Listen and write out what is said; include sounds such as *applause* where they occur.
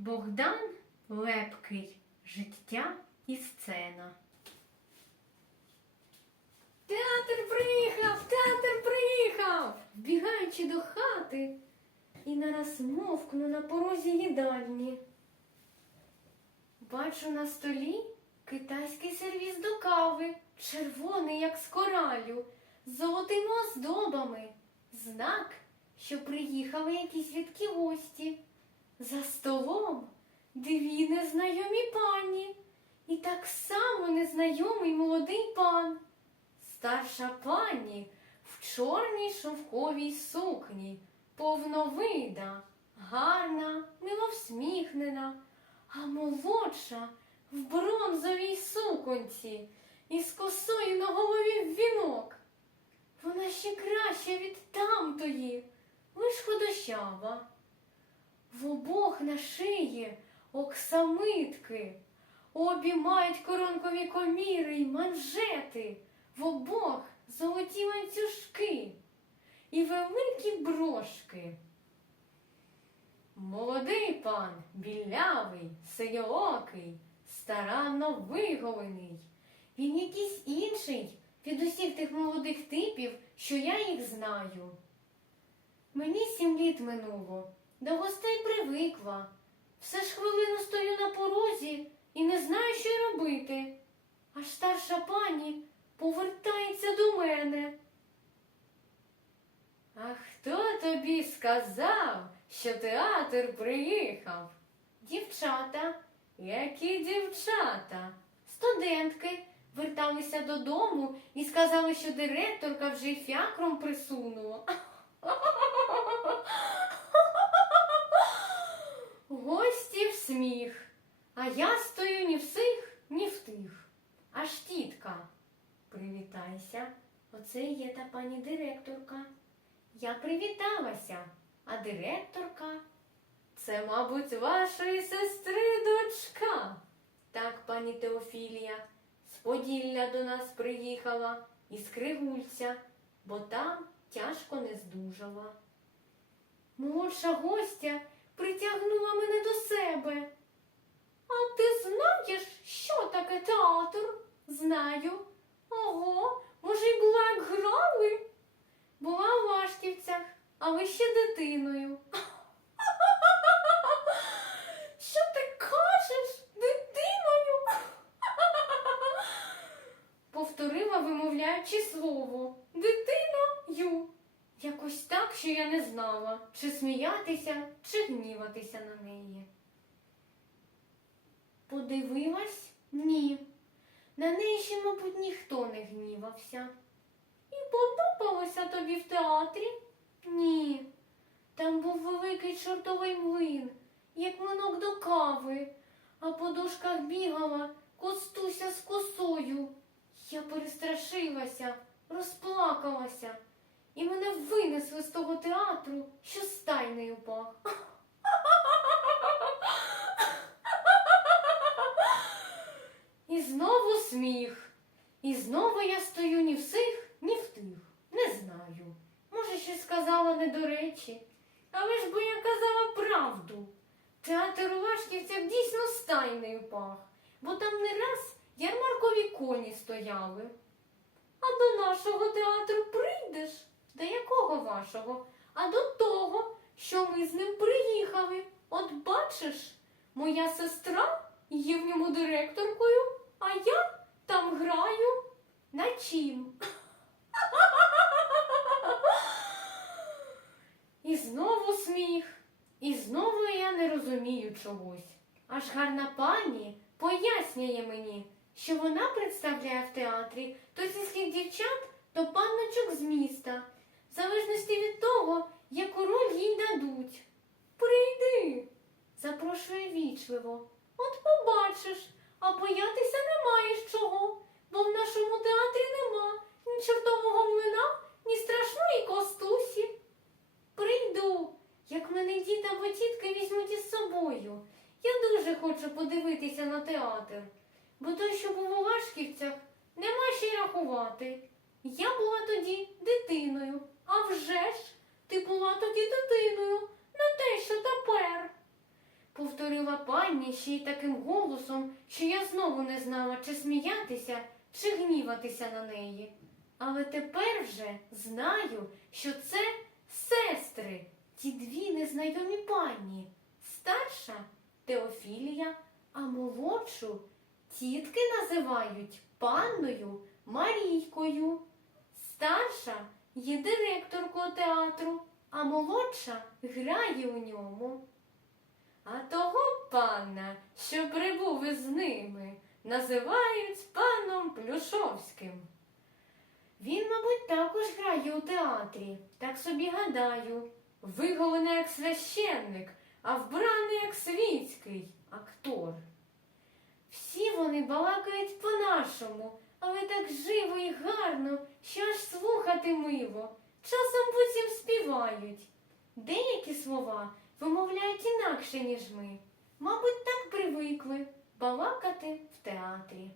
Богдан Лепкий. Життя і сцена. Театр приїхав! Театр приїхав! Вбігаючи до хати, і нараз мовкну на порозі їдальні. Бачу на столі китайський сервіз до кави, червоний, як з коралю, з золотими оздобами. Знак, що приїхали якісь рідкі гості. За столом дві незнайомі пані і так само незнайомий молодий пан. Старша пані в чорній шовковій сукні, повновида, гарна, миловсміхнена, а молодша в бронзовій суконці і з косою на голові вінок. Вона ще краща від тамтої, лиш худощава. В обох на шиї оксамитки, обі мають коронкові коміри й манжети, в обох золоті ланцюжки і великі брошки. Молодий пан, білявий, синьоокий, старанно виголений. Він якийсь інший від усіх тих молодих типів, що я їх знаю. Мені сім літ минуло, до гостей привикла. Все ж хвилину стою на порозі і не знаю, що робити. Аж старша пані повертається до мене. А хто тобі сказав, що театр приїхав? Дівчата. Які дівчата? Студентки верталися додому і сказали, що директорка вже фіакром присунула. Гості в сміх, а я стою ні в сих, ні в тих. Аж тітка. Привітайся. Оце є та пані директорка. Я привіталася, а директорка це, мабуть, вашої сестри дочка. Так, пані Теофілія, з Поділля до нас приїхала із Кривульця, бо там тяжко не здужала. Молодша гостя притягнула мене до себе. А ти знаєш, що таке театр? Знаю. Ого, може, й була як грали? Була в Вашківцях, але ще дитиною. *laughs* Що ти кажеш? Дитиною? *laughs* Повторила, вимовляючи слово. Дитиною. Якось так, що я не знала, чи сміятися, чи гніватися на неї. Подивилась? Ні. На неї ще, мабуть, ніхто не гнівався. І подобалося тобі в театрі? Ні. Там був великий чортовий млин, як млинок до кави, а по дошках бігала костуся з косою. Я перестрашилася, розплакалася, і мене винесли з того театру, що стайнею пах. І знову сміх. І знову я стою ні в сих, ні в тих. Не знаю. Може, щось сказала не до речі. Але ж бо я казала правду. Театр у Вашківцях дійсно стайнею пах, бо там не раз ярмаркові коні стояли. А до нашого театру прийдеш? До якого вашого? А до того, що ми з ним приїхали. От бачиш, моя сестра є в ньому директоркою, а я там граю на чим. І знову сміх, і знову я не розумію чогось. Аж гарна пані пояснює мені, що вона представляє в театрі то слід дівчат, то панночок з міста, залежності від того, яку роль їй дадуть. Прийди, запрошує вічливо. От побачиш, а боятися не маєш чого, бо в нашому театрі нема ні чортового млина, ні страшної костусі. Прийду, як мене дід або тітки візьмуть із собою. Я дуже хочу подивитися на театр, бо той, що був у Вашківцях, нема ще й рахувати. Я була тоді дитиною, а вже ж ти була тоді дитиною, не те, що тепер. Повторила пані ще й таким голосом, що я знову не знала, чи сміятися, чи гніватися на неї. Але тепер вже знаю, що це сестри, ті дві незнайомі пані. Старша Теофілія, а молодшу тітки називають панною Марійкою. Старша є директоркою театру, а молодша грає у ньому. А того пана, що прибув із ними, називають паном Плюшовським. Він, мабуть, також грає у театрі, так собі гадаю. Виголений як священник, а вбраний як світський актор. Всі вони балакають по-нашому, але так живо і гарно, що аж слухати мило. Часом буцім співають. Деякі слова вимовляють інакше, ніж ми. Мабуть, так привикли балакати в театрі.